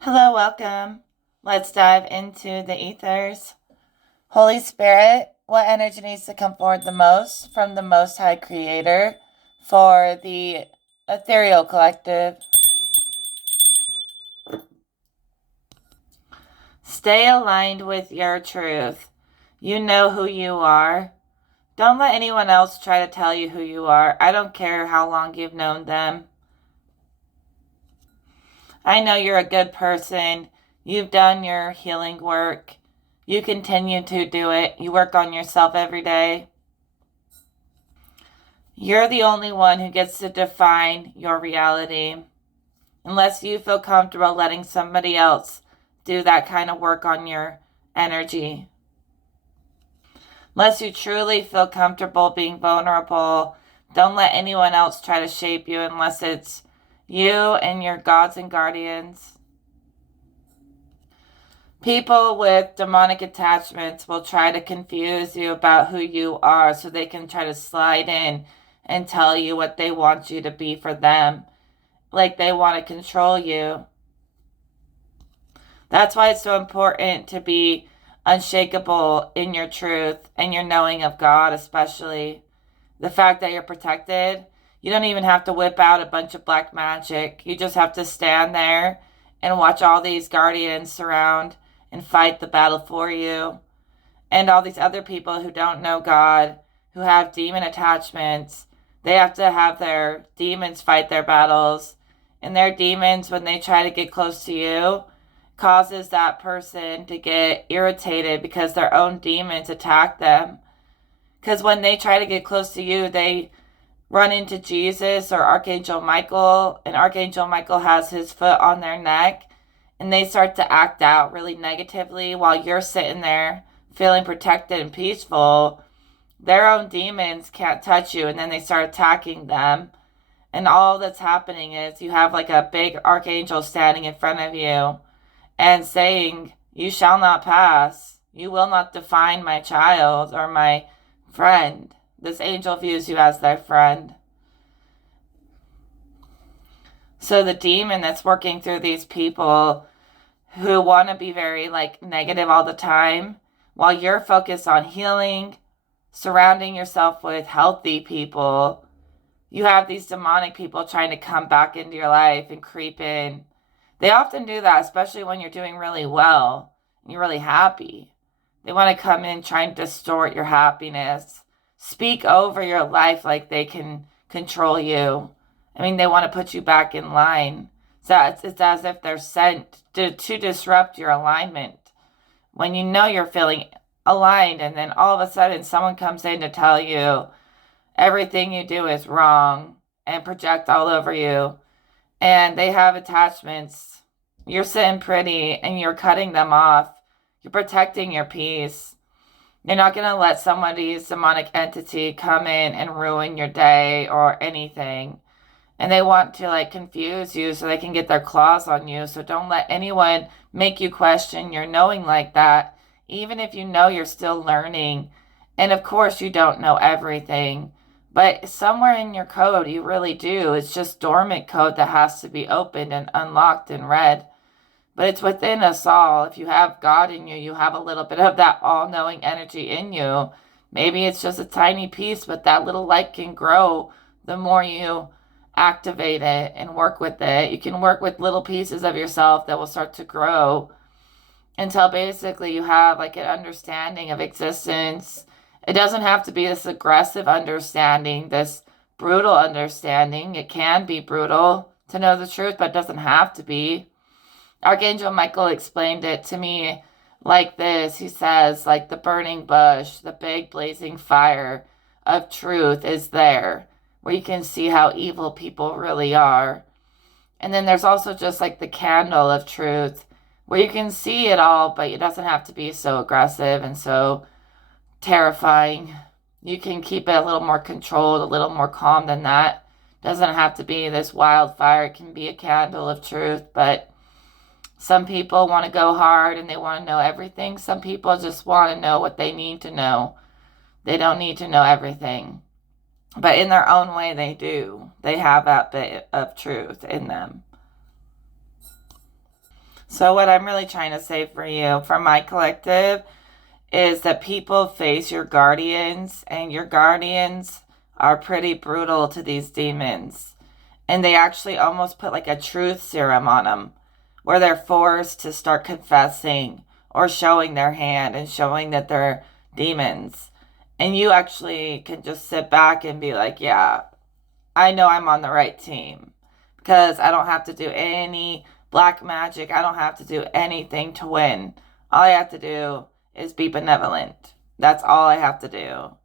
Hello, welcome. Let's dive into the ethers. Holy Spirit, what energy needs to come forward the most from the Most High Creator for the ethereal collective? Stay aligned with your truth. You know who you are. Don't let anyone else try to tell you who you are. I don't care how long you've known them. I know you're a good person. You've done your healing work. You continue to do it. You work on yourself every day. You're the only one who gets to define your reality. Unless you feel comfortable letting somebody else do that kind of work on your energy. Unless you truly feel comfortable being vulnerable, don't let anyone else try to shape you unless it's you and your gods and guardians. People with demonic attachments will try to confuse you about who you are so they can try to slide in and tell you what they want you to be for them. Like they want to control you. That's why it's so important to be unshakable in your truth and your knowing of God, especially. The fact that you're protected. You don't even have to whip out a bunch of black magic. You just have to stand there and watch all these guardians surround and fight the battle for you. And all these other people who don't know God, who have demon attachments, they have to have their demons fight their battles. And their demons, when they try to get close to you, causes that person to get irritated because their own demons attack them. Because when they try to get close to you, they run into Jesus or Archangel Michael, and Archangel Michael has his foot on their neck, and they start to act out really negatively while you're sitting there feeling protected and peaceful. Their own demons can't touch you, and then they start attacking them. And all that's happening is you have like a big archangel standing in front of you and saying, "You shall not pass. You will not define my child or my friend." This angel views you as their friend. So the demon that's working through these people who want to be very like negative all the time, while you're focused on healing, surrounding yourself with healthy people, you have these demonic people trying to come back into your life and creep in. They often do that, especially when you're doing really well and you're really happy. They want to come in, try and distort your happiness, speak over your life like they can control you. I mean, they want to put you back in line. So it's as if they're sent to disrupt your alignment. When you know you're feeling aligned, and then all of a sudden someone comes in to tell you everything you do is wrong and project all over you, and they have attachments. You're sitting pretty and you're cutting them off. You're protecting your peace. You're not going to let somebody's demonic entity come in and ruin your day or anything. And they want to like confuse you so they can get their claws on you. So don't let anyone make you question your knowing like that, even if you know you're still learning. And of course, you don't know everything. But somewhere in your code, you really do. It's just dormant code that has to be opened and unlocked and read. But it's within us all. If you have God in you, you have a little bit of that all-knowing energy in you. Maybe it's just a tiny piece, but that little light can grow the more you activate it and work with it. You can work with little pieces of yourself that will start to grow until basically you have like an understanding of existence. It doesn't have to be this aggressive understanding, this brutal understanding. It can be brutal to know the truth, but it doesn't have to be. Archangel Michael explained it to me like this. He says, like the burning bush, the big blazing fire of truth is there, where you can see how evil people really are. And then there's also just like the candle of truth, where you can see it all, but it doesn't have to be so aggressive and so terrifying. You can keep it a little more controlled, a little more calm than that. It doesn't have to be this wildfire. It can be a candle of truth, but some people want to go hard and they want to know everything. Some people just want to know what they need to know. They don't need to know everything. But in their own way, they do. They have that bit of truth in them. So what I'm really trying to say for you, from my collective, is that people face your guardians, and your guardians are pretty brutal to these demons. And they actually almost put like a truth serum on them, where they're forced to start confessing or showing their hand and showing that they're demons. And you actually can just sit back and be like, yeah, I know I'm on the right team because I don't have to do any black magic. I don't have to do anything to win. All I have to do is be benevolent. That's all I have to do.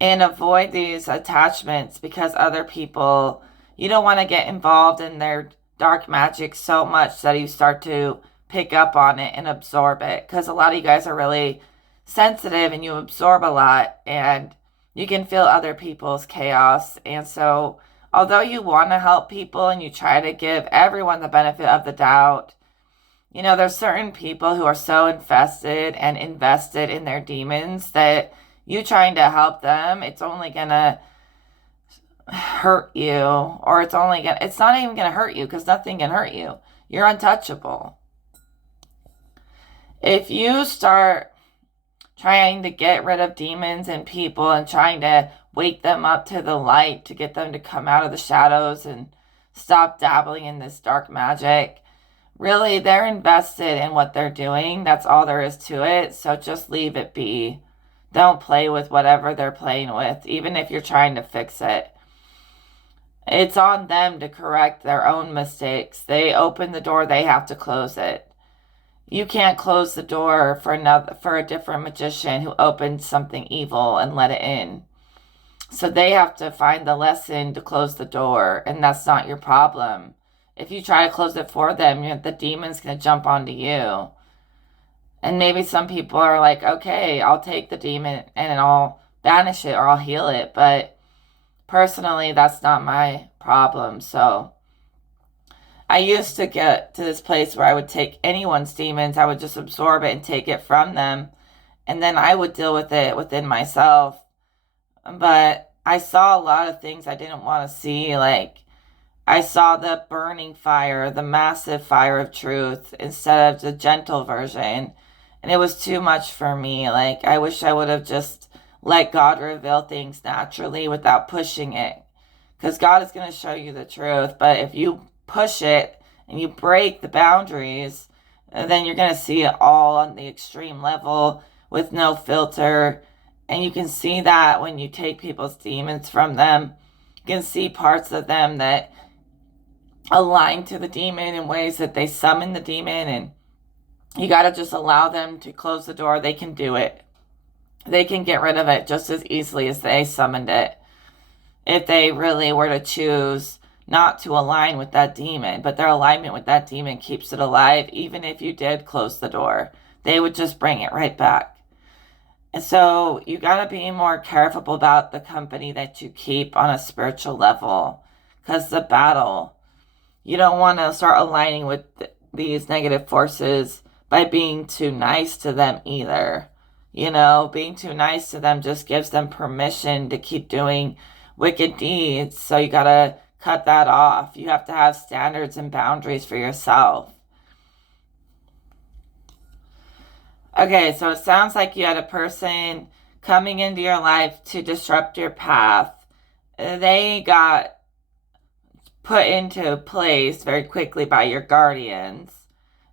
And avoid these attachments, because other people, you don't want to get involved in their dark magic so much that you start to pick up on it and absorb it. Because a lot of you guys are really sensitive and you absorb a lot, and you can feel other people's chaos. And so, although you want to help people and you try to give everyone the benefit of the doubt, there's certain people who are so infested and invested in their demons that you trying to help them, it's only gonna hurt you, or it's not even gonna hurt you, because nothing can hurt you. You're untouchable. If you start trying to get rid of demons and people and trying to wake them up to the light to get them to come out of the shadows and stop dabbling in this dark magic, really, they're invested in what they're doing. That's all there is to it. So just leave it be. Don't play with whatever they're playing with, even if you're trying to fix it. It's on them to correct their own mistakes. They open the door, they have to close it. You can't close the door for a different magician who opened something evil and let it in. So they have to find the lesson to close the door, and that's not your problem. If you try to close it for them, the demon's going to jump onto you. And maybe some people are like, okay, I'll take the demon and I'll banish it or I'll heal it. But personally, that's not my problem. So I used to get to this place where I would take anyone's demons. I would just absorb it and take it from them. And then I would deal with it within myself. But I saw a lot of things I didn't want to see. Like, I saw the burning fire, the massive fire of truth, instead of the gentle version. And it was too much for me. Like, I wish I would have just let God reveal things naturally without pushing it. Because God is going to show you the truth. But if you push it and you break the boundaries, then you're going to see it all on the extreme level with no filter. And you can see that when you take people's demons from them. You can see parts of them that align to the demon in ways that they summon the demon, and you got to just allow them to close the door. They can do it. They can get rid of it just as easily as they summoned it, if they really were to choose not to align with that demon. But their alignment with that demon keeps it alive. Even if you did close the door, they would just bring it right back. And so you got to be more careful about the company that you keep on a spiritual level, because the battle, you don't want to start aligning with these negative forces by being too nice to them either. Being too nice to them just gives them permission to keep doing wicked deeds. So you got to cut that off. You have to have standards and boundaries for yourself. Okay, so it sounds like you had a person coming into your life to disrupt your path. They got put into place very quickly by your guardians.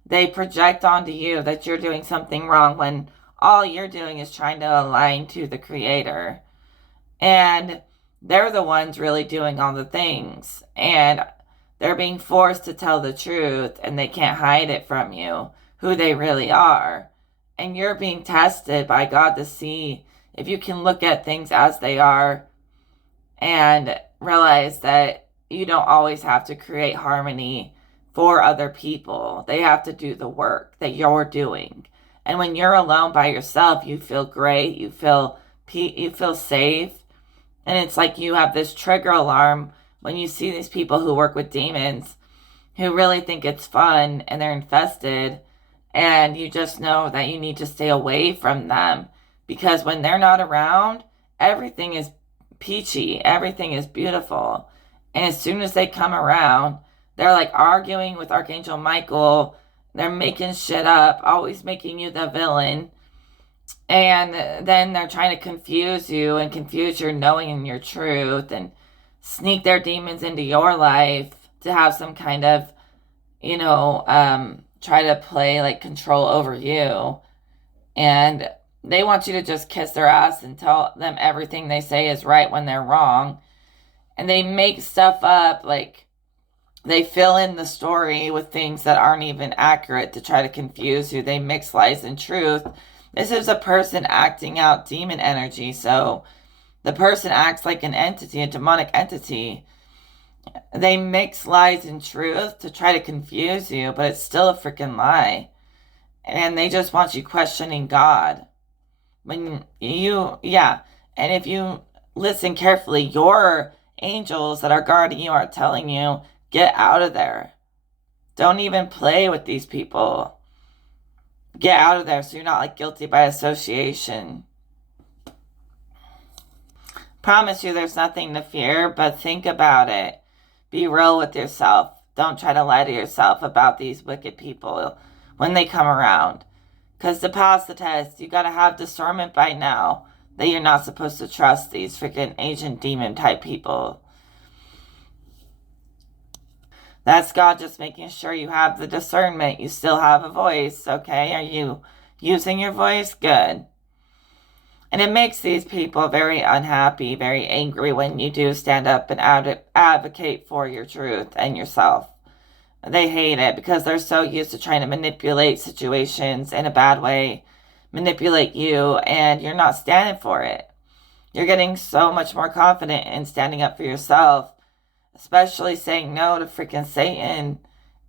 They project onto you that you're doing something wrong when all you're doing is trying to align to the Creator. And they're the ones really doing all the things. And they're being forced to tell the truth, and they can't hide it from you, who they really are. And you're being tested by God to see if you can look at things as they are and realize that you don't always have to create harmony for other people. They have to do the work that you're doing. And when you're alone by yourself, you feel great. You feel safe. And it's like you have this trigger alarm when you see these people who work with demons who really think it's fun and they're infested. And you just know that you need to stay away from them, because when they're not around, everything is peachy. Everything is beautiful. And as soon as they come around, they're like arguing with Archangel Michael They're making shit up, always making you the villain. And then they're trying to confuse you and confuse your knowing and your truth and sneak their demons into your life to have some kind of, try to play like control over you. And they want you to just kiss their ass and tell them everything they say is right when they're wrong. And they make stuff up, like they fill in the story with things that aren't even accurate to try to confuse you. They mix lies and truth. This is a person acting out demon energy. So the person acts like an entity, a demonic entity. They mix lies and truth to try to confuse you, but it's still a freaking lie. And they just want you questioning God. And if you listen carefully, your angels that are guarding you are telling you, get out of there. Don't even play with these people. Get out of there so you're not like guilty by association. Promise you there's nothing to fear, but think about it. Be real with yourself. Don't try to lie to yourself about these wicked people when they come around. Because to pass the test, you got to have discernment by now that you're not supposed to trust these freaking agent demon type people. That's God just making sure you have the discernment. You still have a voice, okay? Are you using your voice? Good. And it makes these people very unhappy, very angry when you do stand up and advocate for your truth and yourself. They hate it because they're so used to trying to manipulate situations in a bad way, manipulate you, and you're not standing for it. You're getting so much more confident in standing up for yourself, especially saying no to freaking Satan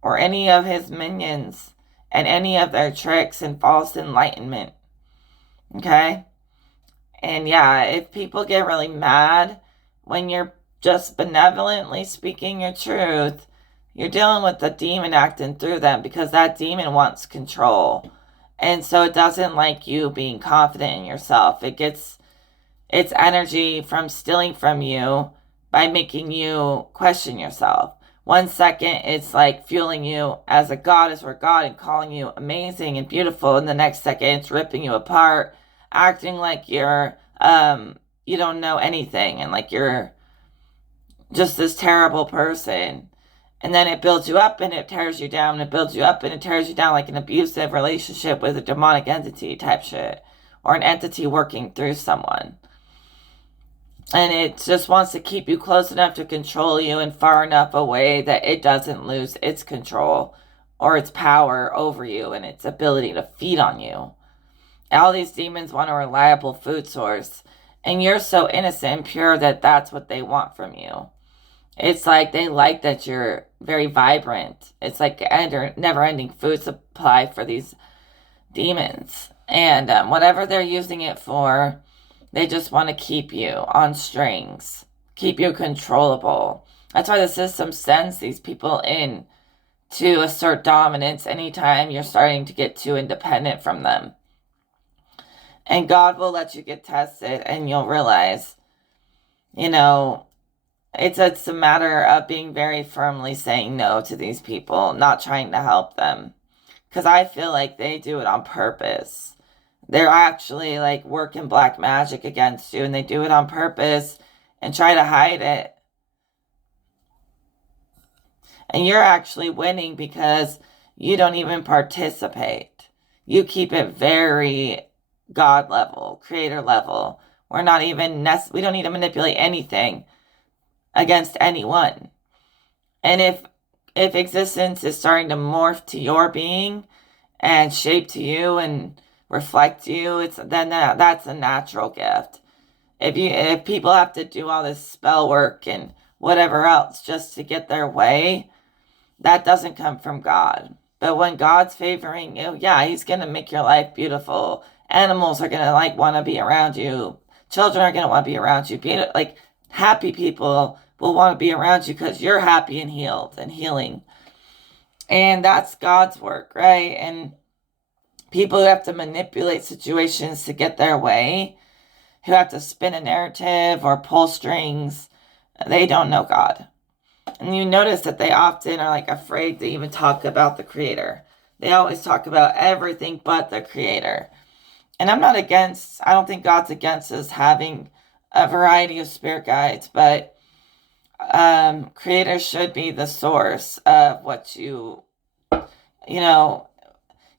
or any of his minions and any of their tricks and false enlightenment. Okay? And yeah, if people get really mad when you're just benevolently speaking your truth, you're dealing with the demon acting through them because that demon wants control. And so it doesn't like you being confident in yourself. It gets its energy from stealing from you by making you question yourself. 1 second, it's like fueling you as a goddess or God and calling you amazing and beautiful. And the next second, it's ripping you apart, acting like you're, you don't know anything and like you're just this terrible person. And then it builds you up and it tears you down. It builds you up and it tears you down, like an abusive relationship with a demonic entity type shit. Or an entity working through someone. And it just wants to keep you close enough to control you and far enough away that it doesn't lose its control or its power over you and its ability to feed on you. All these demons want a reliable food source. And you're so innocent and pure that that's what they want from you. It's like they like that you're very vibrant. It's like a never-ending food supply for these demons. And whatever they're using it for, they just want to keep you on strings, keep you controllable. That's why the system sends these people in to assert dominance anytime you're starting to get too independent from them. And God will let you get tested and you'll realize, it's a matter of being very firmly saying no to these people, not trying to help them. Because I feel like they do it on purpose. They're actually like working black magic against you and they do it on purpose and try to hide it. And you're actually winning because you don't even participate. You keep it very God level, creator level. We don't need to manipulate anything against anyone. And if existence is starting to morph to your being and shape to you and reflect you, that's a natural gift. If people have to do all this spell work and whatever else just to get their way, that doesn't come from God. But when God's favoring you, yeah, he's going to make your life beautiful. Animals are going to want to be around you. Children are going to want to be around you. Happy people will want to be around you because you're happy and healed and healing. And that's God's work, right? And people who have to manipulate situations to get their way, who have to spin a narrative or pull strings, they don't know God. And you notice that they often are afraid to even talk about the Creator. They always talk about everything but the creator. And I don't think God's against us having a variety of spirit guides, but creator should be the source of what you know,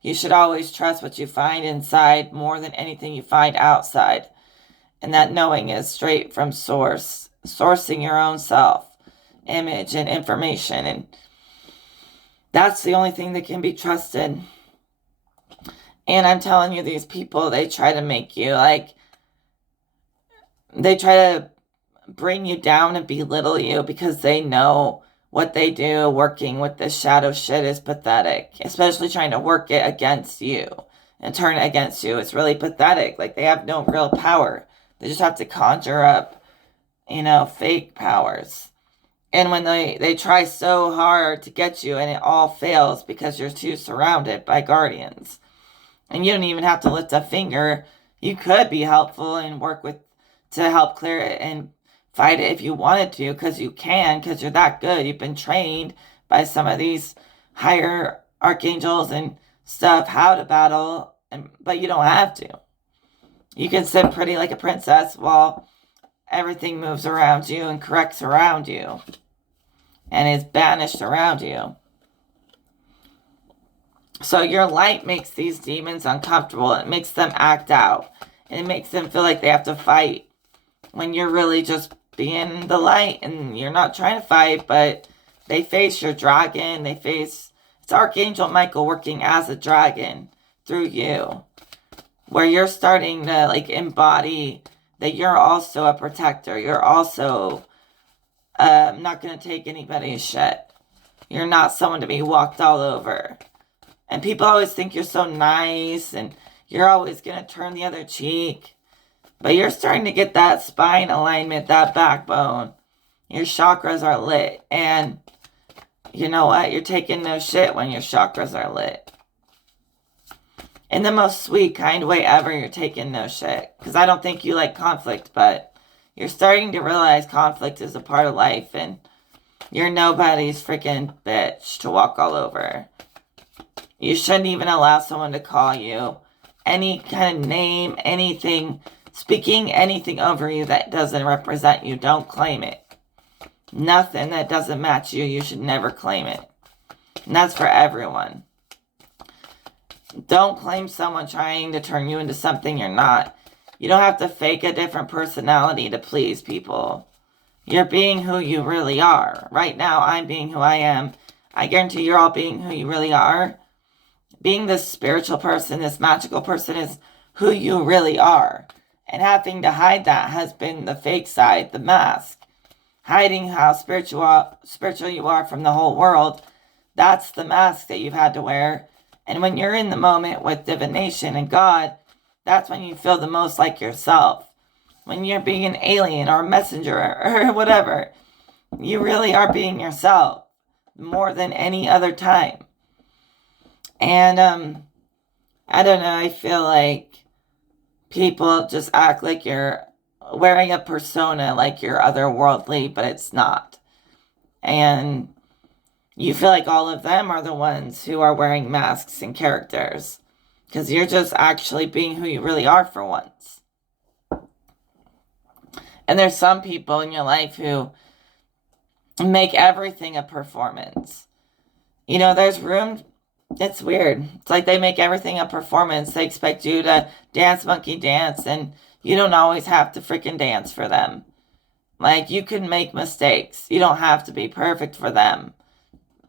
you should always trust what you find inside more than anything you find outside. And that knowing is straight from source, sourcing your own self, image, and information. And that's the only thing that can be trusted. And I'm telling you, these people, they try to make you they try to bring you down and belittle you because they know what they do working with this shadow shit is pathetic, especially trying to work it against you and turn it against you. It's really pathetic. Like, they have no real power. They just have to conjure up, fake powers. And when they try so hard to get you and it all fails because you're too surrounded by guardians. And you don't even have to lift a finger. You could be helpful and work to help clear it and fight it if you wanted to, because you can, because you're that good. You've been trained by some of these higher archangels and stuff how to battle, but you don't have to. You can sit pretty like a princess while everything moves around you and corrects around you and is banished around you. So your light makes these demons uncomfortable. It makes them act out. And it makes them feel like they have to fight when you're really just being the light and you're not trying to fight, but they face your dragon. It's Archangel Michael working as a dragon through you, where you're starting to embody that you're also a protector. You're also not going to take anybody's shit. You're not someone to be walked all over. And people always think you're so nice and you're always going to turn the other cheek. But you're starting to get that spine alignment, that backbone. Your chakras are lit. And you know what? You're taking no shit when your chakras are lit. In the most sweet, kind way ever, you're taking no shit. Because I don't think you like conflict, but you're starting to realize conflict is a part of life. And you're nobody's freaking bitch to walk all over. You shouldn't even allow someone to call you any kind of name, anything, speaking anything over you that doesn't represent you. Don't claim it. Nothing that doesn't match you, you should never claim it. And that's for everyone. Don't claim someone trying to turn you into something you're not. You don't have to fake a different personality to please people. You're being who you really are. Right now, I'm being who I am. I guarantee you're all being who you really are. Being this spiritual person, this magical person is who you really are. And having to hide that has been the fake side, the mask. Hiding how spiritual you are from the whole world. That's the mask that you've had to wear. And when you're in the moment with divination and God, that's when you feel the most like yourself. When you're being an alien or a messenger or whatever, you really are being yourself more than any other time. And I don't know, I feel like people just act like you're wearing a persona, like you're otherworldly, but it's not. And you feel like all of them are the ones who are wearing masks and characters, because you're just actually being who you really are for once. And there's some people in your life who make everything a performance. There's room. It's weird. It's like they make everything a performance. They expect you to dance monkey dance, and you don't always have to freaking dance for them. Like, you can make mistakes. You don't have to be perfect for them.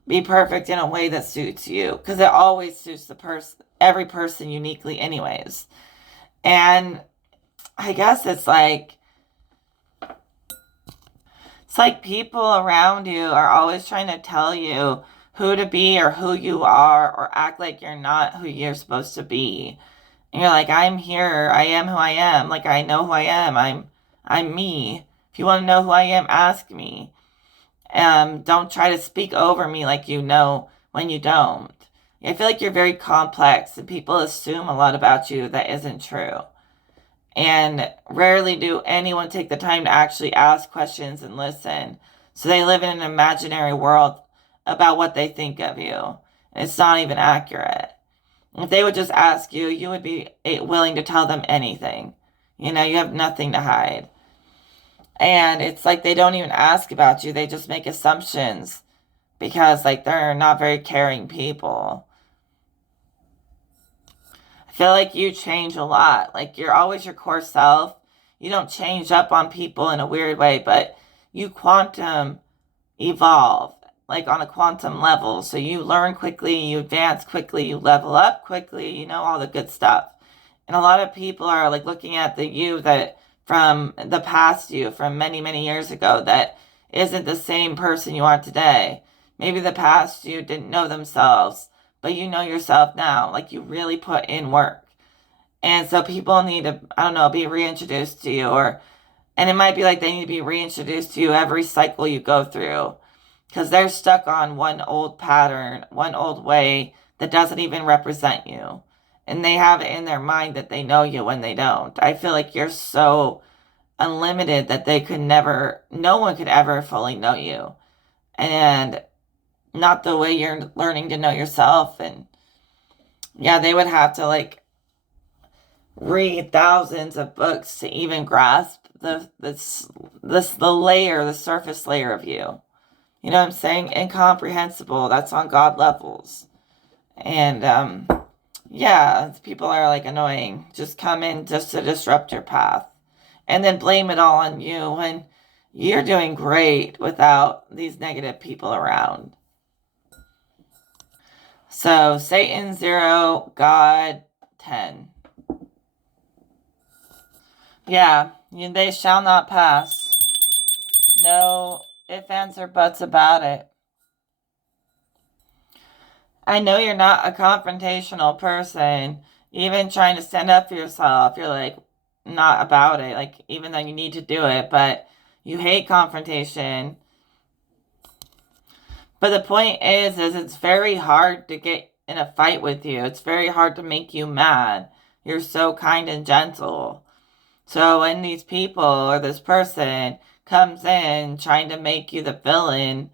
Be perfect in a way that suits you, because it always suits every person uniquely anyways. And I guess it's like people around you are always trying to tell you who to be or who you are, or act like you're not who you're supposed to be. And you're like, I'm here. I am who I am. Like, I know who I am. I'm me. If you want to know who I am, ask me. Don't try to speak over me like you know when you don't. I feel like you're very complex and people assume a lot about you that isn't true. And rarely do anyone take the time to actually ask questions and listen. So they live in an imaginary world about what they think of you. It's not even accurate. If they would just ask you, you would be willing to tell them anything. You know, you have nothing to hide. And it's like they don't even ask about you, they just make assumptions because, like, they're not very caring people. I feel like you change a lot. Like, you're always your core self. You don't change up on people in a weird way, but you quantum evolve, like on a quantum level. So you learn quickly, you advance quickly, you level up quickly, you know, all the good stuff. And a lot of people are like looking at the you that from the past you from many, many years ago that isn't the same person you are today. Maybe the past you didn't know themselves, but you know yourself now. Like, you really put in work. And so people need to, I don't know, be reintroduced to you, and it might be like they need to be reintroduced to you every cycle you go through because they're stuck on one old pattern, one old way that doesn't even represent you. And they have it in their mind that they know you when they don't. I feel like you're so unlimited that they could never, no one could ever fully know you. And not the way you're learning to know yourself. And yeah, they would have to like read thousands of books to even grasp the layer, the surface layer of you. You know what I'm saying? Incomprehensible. That's on God levels. And yeah, people are like annoying. Just come in just to disrupt your path. And then blame it all on you when you're doing great without these negative people around. So Satan 0, God 10. Yeah, they shall not pass. No ifs, ands, or buts about it. I know you're not a confrontational person. Even trying to stand up for yourself, you're like not about it. Like, even though you need to do it, but you hate confrontation. But the point is it's very hard to get in a fight with you. It's very hard to make you mad. You're so kind and gentle. So when these people or this person comes in trying to make you the villain,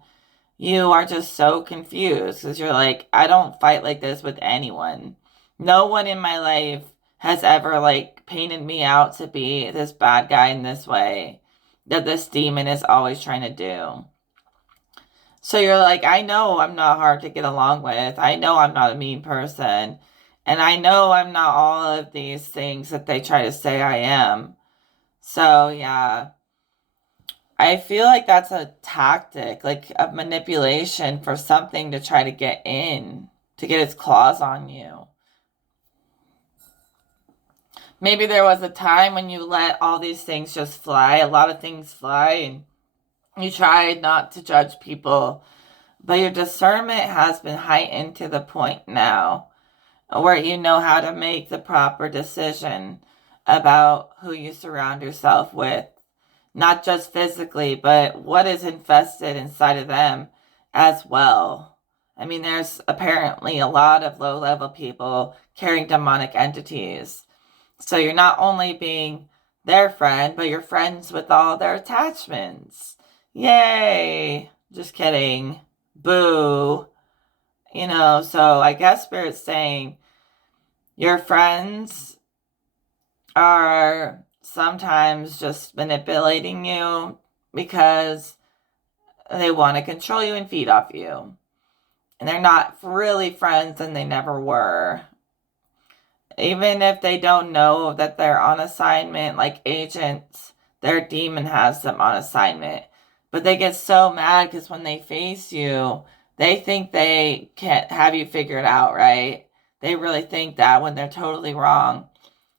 you are just so confused because you're like, I don't fight like this with anyone. No one in my life has ever like painted me out to be this bad guy in this way that this demon is always trying to do. So you're like, I know I'm not hard to get along with. I know I'm not a mean person. And I know I'm not all of these things that they try to say I am. So yeah, I feel like that's a tactic, like a manipulation for something to try to get in, to get its claws on you. Maybe there was a time when you let all these things just fly, a lot of things fly, and you tried not to judge people, but your discernment has been heightened to the point now where you know how to make the proper decision about who you surround yourself with. Not just physically, but what is infested inside of them as well. I mean, there's apparently a lot of low level people carrying demonic entities. So you're not only being their friend, but you're friends with all their attachments. Yay! Just kidding. Boo. You know, so I guess Spirit's saying your friends are sometimes just manipulating you because they want to control you and feed off you. And they're not really friends and they never were. Even if they don't know that they're on assignment, like agents, their demon has them on assignment. But they get so mad because when they face you, they think they can't have you figured out, right? They really think that when they're totally wrong.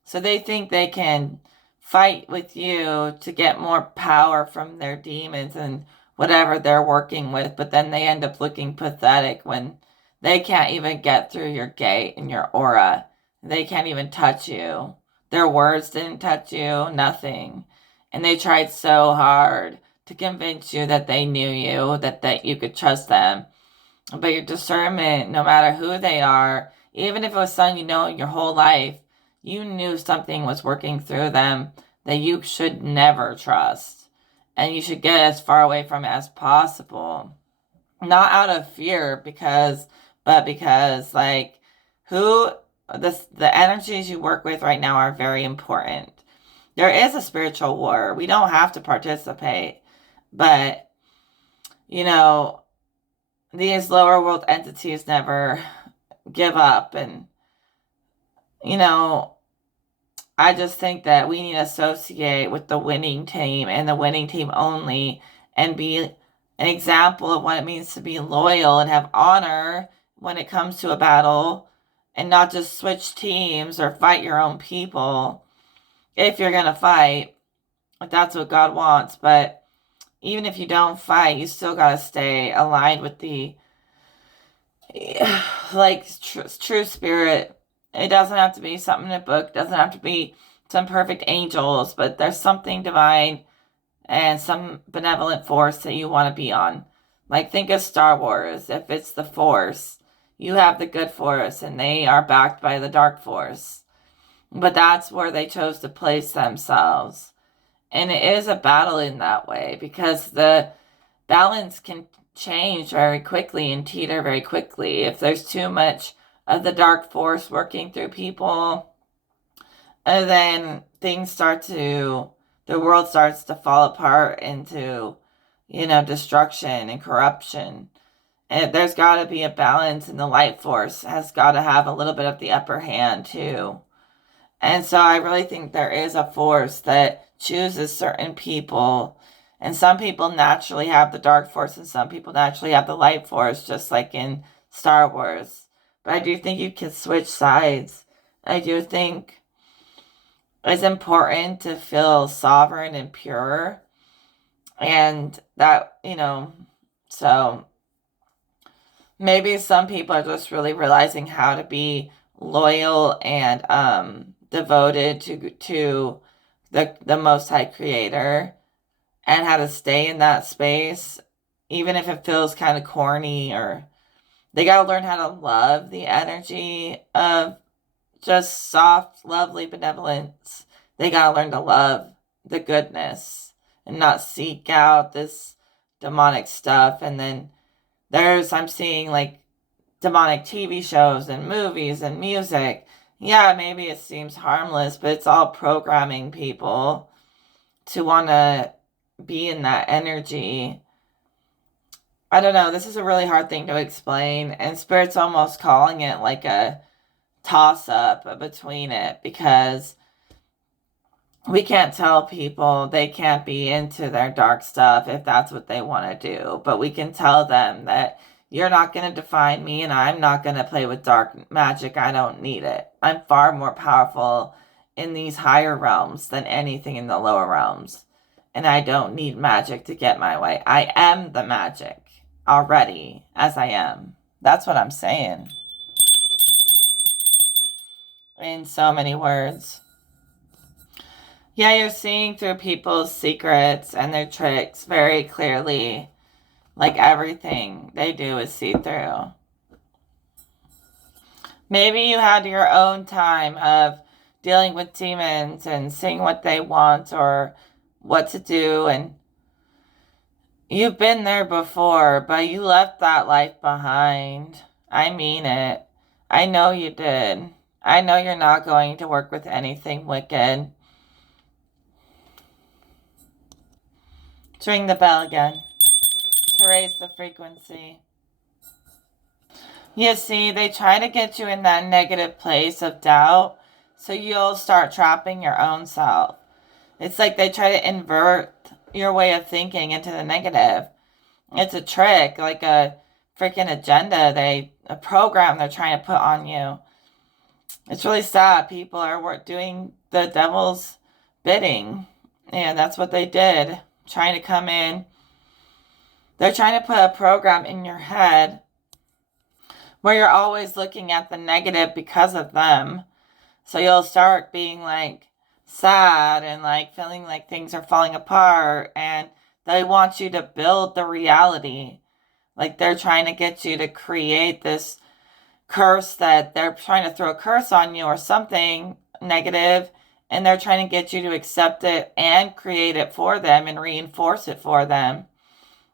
So they think they can fight with you to get more power from their demons and whatever they're working with, but then they end up looking pathetic when they can't even get through your gate and your aura. They can't even touch you. Their words didn't touch you, nothing. And they tried so hard to convince you that they knew you, that you could trust them. But your discernment, no matter who they are, even if it was someone you know your whole life, you knew something was working through them that you should never trust. And you should get as far away from it as possible. Not out of fear, but but because like who the energies you work with right now are very important. There is a spiritual war. We don't have to participate, but you know, these lower world entities never give up. And you know, I just think that we need to associate with the winning team and the winning team only, and be an example of what it means to be loyal and have honor when it comes to a battle, and not just switch teams or fight your own people if you're going to fight, if that's what God wants. But even if you don't fight, you still got to stay aligned with the like true spirit. It doesn't have to be something in a book, it doesn't have to be some perfect angels, but there's something divine and some benevolent force that you want to be on. Like, think of Star Wars. If it's the Force, you have the good force, and they are backed by the dark force. But that's where they chose to place themselves. And it is a battle in that way, because the balance can change very quickly and teeter very quickly. If there's too much of the dark force working through people, and then the world starts to fall apart into, destruction and corruption. And there's got to be a balance, and the light force has got to have a little bit of the upper hand too. And so I really think there is a force that chooses certain people. And some people naturally have the dark force, and some people naturally have the light force, just like in Star Wars. But I do think you can switch sides. I do think it's important to feel sovereign and pure. And that, so maybe some people are just really realizing how to be loyal and devoted to the Most High Creator, and how to stay in that space, even if it feels kind of corny, or they got to learn how to love the energy of just soft, lovely benevolence. They got to learn to love the goodness and not seek out this demonic stuff. And then I'm seeing like demonic TV shows and movies and music. Yeah, maybe it seems harmless, but it's all programming people to want to be in that energy. I don't know. This is a really hard thing to explain, and Spirit's almost calling it like a toss up between it, because we can't tell people they can't be into their dark stuff if that's what they want to do, but we can tell them that you're not going to define me, and I'm not going to play with dark magic. I don't need it. I'm far more powerful in these higher realms than anything in the lower realms, and I don't need magic to get my way. I am the magic already as I am. That's what I'm saying in so many words. Yeah, you're seeing through people's secrets and their tricks very clearly. Like, everything they do is see through. Maybe you had your own time of dealing with demons and seeing what they want or what to do, and you've been there before, but you left that life behind. I mean it. I know you did. I know you're not going to work with anything wicked. To ring the bell again. To raise the frequency. You see, they try to get you in that negative place of doubt, so you'll start trapping your own self. It's like they try to invert your way of thinking into the negative. It's a trick, like a freaking agenda, a program they're trying to put on you. It's really sad. People are doing the devil's bidding, and that's what they did, trying to come in. They're trying to put a program in your head where you're always looking at the negative because of them. So you'll start being like sad and like feeling like things are falling apart, and they want you to build the reality. Like, they're trying to get you to create this curse, that they're trying to throw a curse on you or something negative, and they're trying to get you to accept it and create it for them and reinforce it for them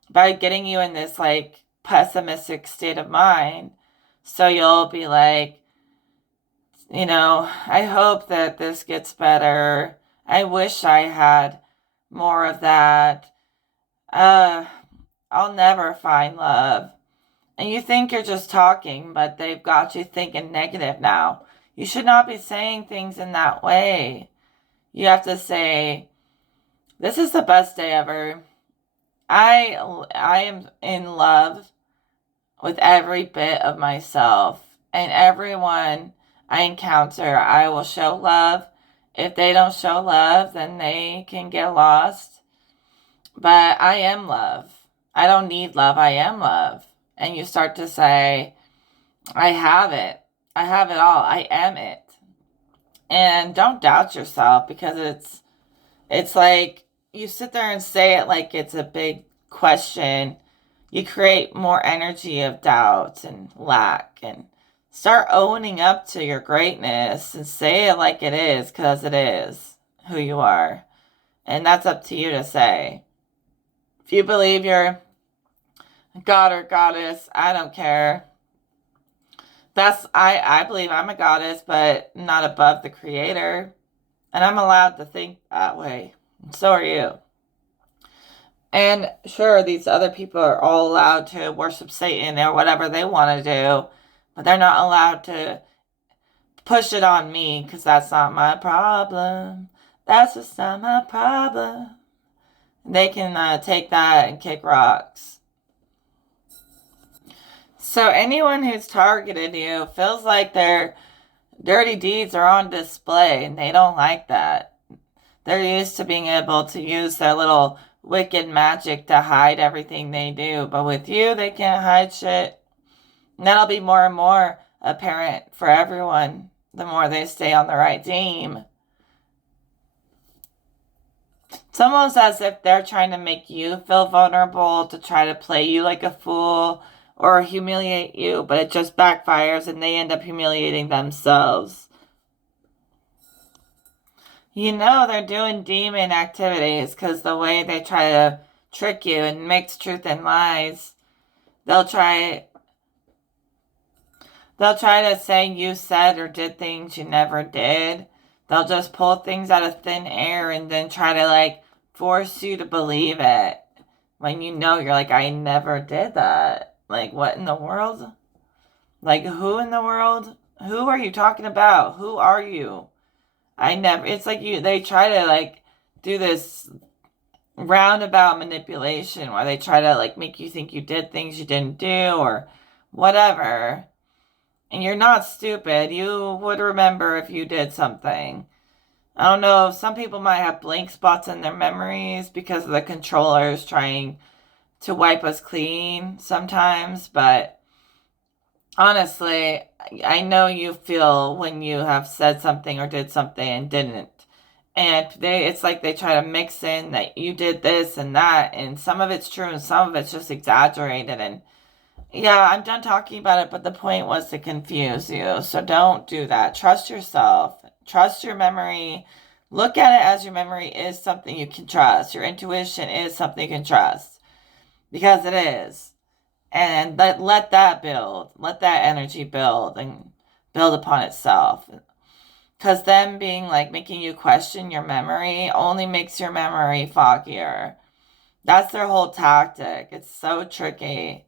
by getting you in this like pessimistic state of mind, So you'll be like, I hope that this gets better. I wish I had more of that. I'll never find love. And you think you're just talking, but they've got you thinking negative now. You should not be saying things in that way. You have to say, this is the best day ever. I am in love with every bit of myself, and everyone I encounter, I will show love. If they don't show love, then they can get lost. But I am love. I don't need love. I am love. And you start to say, I have it. I have it all. I am it. And don't doubt yourself, because it's like you sit there and say it like it's a big question. You create more energy of doubt and lack, and start owning up to your greatness and say it like it is, because it is who you are. And that's up to you to say. If you believe you're God or goddess, I don't care. I believe I'm a goddess, but not above the creator. And I'm allowed to think that way. So are you. And sure, these other people are all allowed to worship Satan or whatever they want to do, but they're not allowed to push it on me, because that's not my problem. That's just not my problem. They can take that and kick rocks. So anyone who's targeted you feels like their dirty deeds are on display, and they don't like that. They're used to being able to use their little wicked magic to hide everything they do. But with you, they can't hide shit. And that'll be more and more apparent for everyone the more they stay on the right team. It's almost as if they're trying to make you feel vulnerable, to try to play you like a fool or humiliate you, but it just backfires and they end up humiliating themselves. They're doing demon activities, because the way they try to trick you and mix truth and lies, they'll try to say you said or did things you never did. They'll just pull things out of thin air and then try to force you to believe it, when you're like, I never did that. Like, what in the world? Like, who in the world? Who are you talking about? Who are you? It's like they try to do this roundabout manipulation where they try to make you think you did things you didn't do or whatever. And you're not stupid. You would remember if you did something. I don't know. Some people might have blank spots in their memories because of the controllers trying to wipe us clean sometimes. But honestly, I know you feel when you have said something or did something and didn't. And it's like they try to mix in that you did this and that. And some of it's true and some of it's just exaggerated. And yeah, I'm done talking about it, but the point was to confuse you. So don't do that. Trust yourself. Trust your memory. Look at it as your memory is something you can trust. Your intuition is something you can trust. Because it is. And let that build. Let that energy build and build upon itself. Because them being making you question your memory only makes your memory foggier. That's their whole tactic. It's so tricky.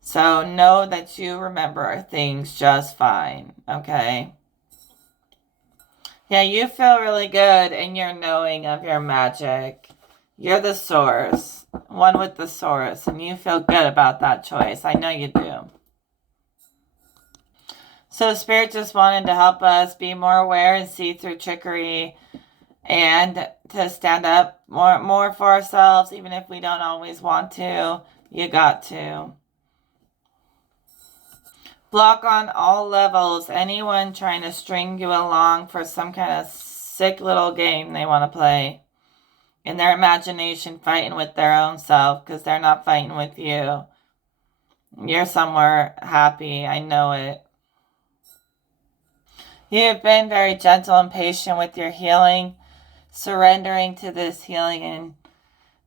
So know that you remember things just fine, okay? Yeah, you feel really good in your knowing of your magic. You're the source, one with the source, and you feel good about that choice. I know you do. So Spirit just wanted to help us be more aware and see through trickery, and to stand up more for ourselves, even if we don't always want to. You got to. Block on all levels anyone trying to string you along for some kind of sick little game they want to play. In their imagination, fighting with their own self, because they're not fighting with you. You're somewhere happy. I know it. You've been very gentle and patient with your healing, surrendering to this healing and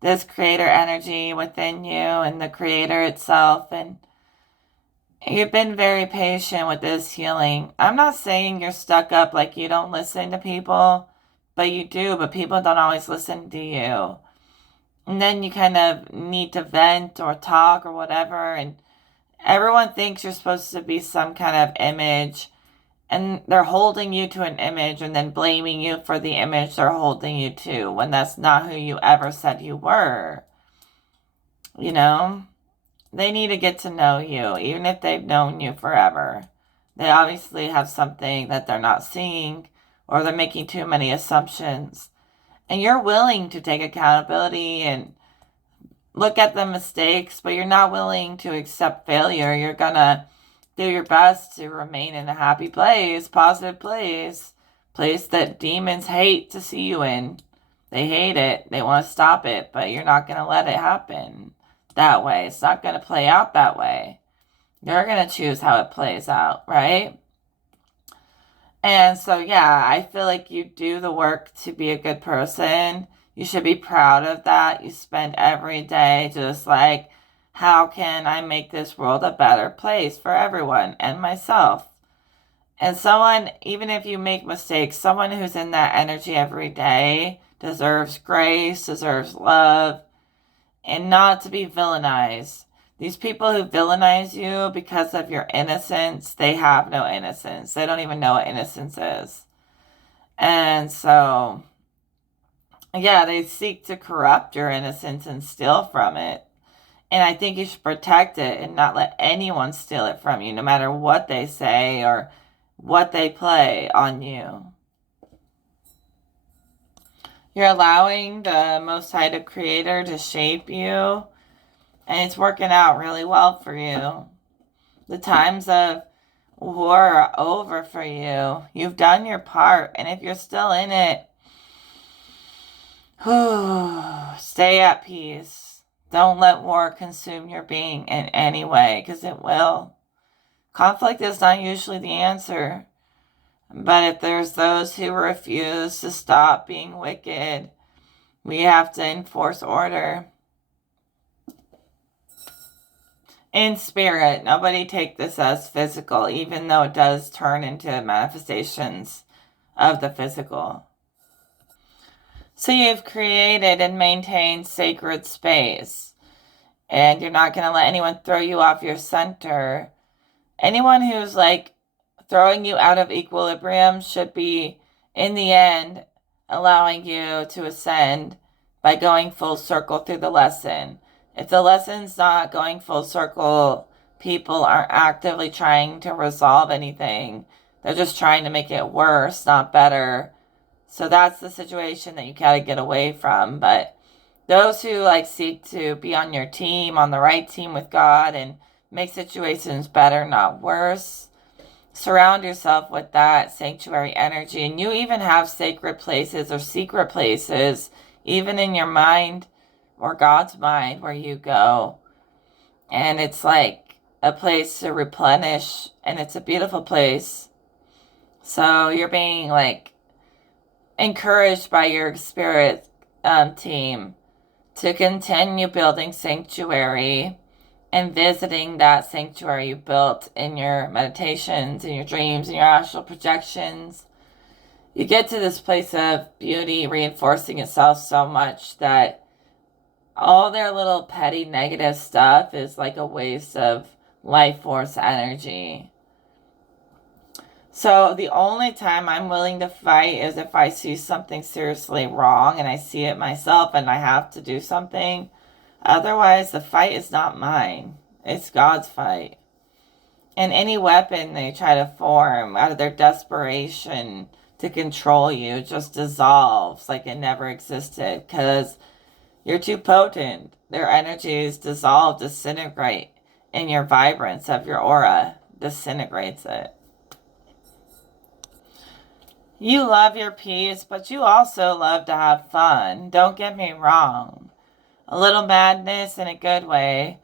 this creator energy within you and the creator itself. And You've been very patient with this healing. I'm not saying you're stuck up like you don't listen to people, but you do, but people don't always listen to you. And then you kind of need to vent or talk or whatever, and everyone thinks you're supposed to be some kind of image, and they're holding you to an image and then blaming you for the image they're holding you to when that's not who you ever said you were. You know? They need to get to know you, even if they've known you forever. They obviously have something that they're not seeing, or they're making too many assumptions. And you're willing to take accountability and look at the mistakes, but you're not willing to accept failure. You're gonna do your best to remain in a happy place, positive place that demons hate to see you in. They hate it. They want to stop it, but you're not gonna let it happen that way. It's not gonna play out that way. You're gonna choose how it plays out, right? And so, yeah, I feel like you do the work to be a good person. You should be proud of that. You spend every day just like, how can I make this world a better place for everyone and myself? And someone, even if you make mistakes, someone who's in that energy every day deserves grace, deserves love, and not to be villainized. These people who villainize you because of your innocence, they have no innocence. They don't even know what innocence is. And so, yeah, they seek to corrupt your innocence and steal from it. And I think you should protect it and not let anyone steal it from you, no matter what they say or what they play on you. You're allowing the Most High the Creator to shape you, and it's working out really well for you. The times of war are over for you. You've done your part, and if you're still in it, stay at peace. Don't let war consume your being in any way, because it will. Conflict is not usually the answer. But if there's those who refuse to stop being wicked, we have to enforce order. In spirit, nobody take this as physical, even though it does turn into manifestations of the physical. So you've created and maintained sacred space, and you're not going to let anyone throw you off your center. Anyone who's like throwing you out of equilibrium should be, in the end, allowing you to ascend by going full circle through the lesson. If the lesson's not going full circle, people aren't actively trying to resolve anything. They're just trying to make it worse, not better. So that's the situation that you gotta get away from. But those who like seek to be on your team, on the right team with God, and make situations better, not worse, surround yourself with that sanctuary energy. And you even have sacred places or secret places, even in your mind or God's mind, where you go. And it's like a place to replenish, and it's a beautiful place. So you're being like encouraged by your spirit team to continue building sanctuary and visiting that sanctuary you built in your meditations, in your dreams, in your astral projections. You get to this place of beauty reinforcing itself so much that all their little petty negative stuff is like a waste of life force energy. So the only time I'm willing to fight is if I see something seriously wrong and I see it myself and I have to do something. Otherwise, the fight is not mine. It's God's fight. And any weapon they try to form out of their desperation to control you just dissolves like it never existed, because you're too potent. Their energies dissolve, disintegrate, and your vibrance of your aura disintegrates it. You love your peace, but you also love to have fun. Don't get me wrong. A little madness in a good way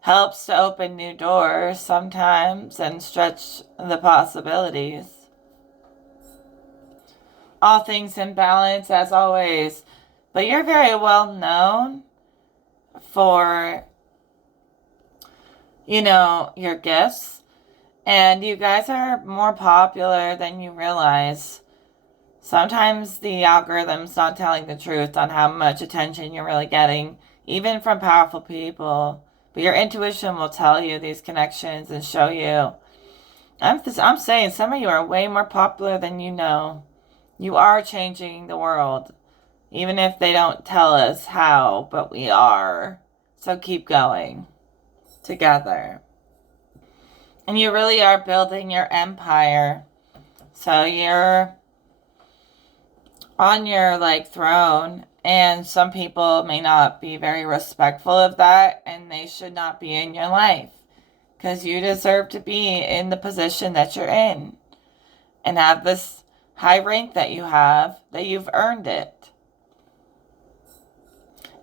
helps to open new doors sometimes and stretch the possibilities. All things in balance as always. But you're very well known for your gifts. And you guys are more popular than you realize. Sometimes the algorithm's not telling the truth on how much attention you're really getting, even from powerful people. But your intuition will tell you these connections and show you. I'm saying some of you are way more popular than you know. You are changing the world, even if they don't tell us how, but we are. So keep going together. And you really are building your empire. So you're on your throne, and some people may not be very respectful of that, and they should not be in your life, because you deserve to be in the position that you're in and have this high rank that you have, that you've earned it.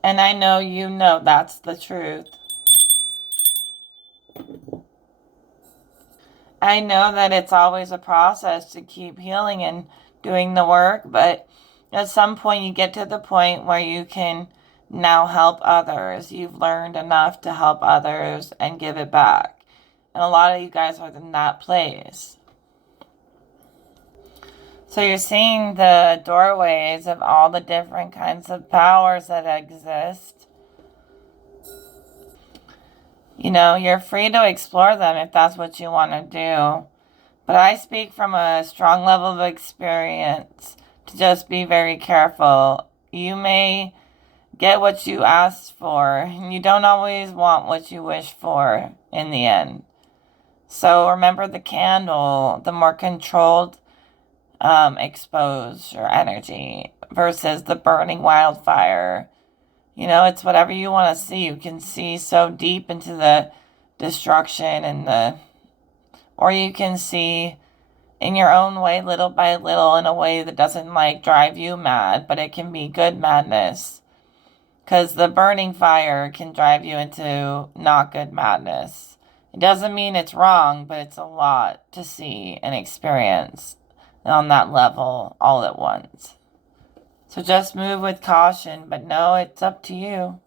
And I know you know that's the truth. I know that it's always a process to keep healing and doing the work, but at some point you get to the point where you can now help others. You've learned enough to help others and give it back. And a lot of you guys are in that place. So you're seeing the doorways of all the different kinds of powers that exist. You're free to explore them if that's what you want to do. But I speak from a strong level of experience to just be very careful. You may get what you asked for, and you don't always want what you wish for in the end. So remember the candle, the more controlled exposure energy versus the burning wildfire. It's whatever you want to see. You can see so deep into the destruction or you can see in your own way, little by little, in a way that doesn't drive you mad, but it can be good madness. Because the burning fire can drive you into not good madness. It doesn't mean it's wrong, but it's a lot to see and experience on that level all at once. So just move with caution, but no, it's up to you.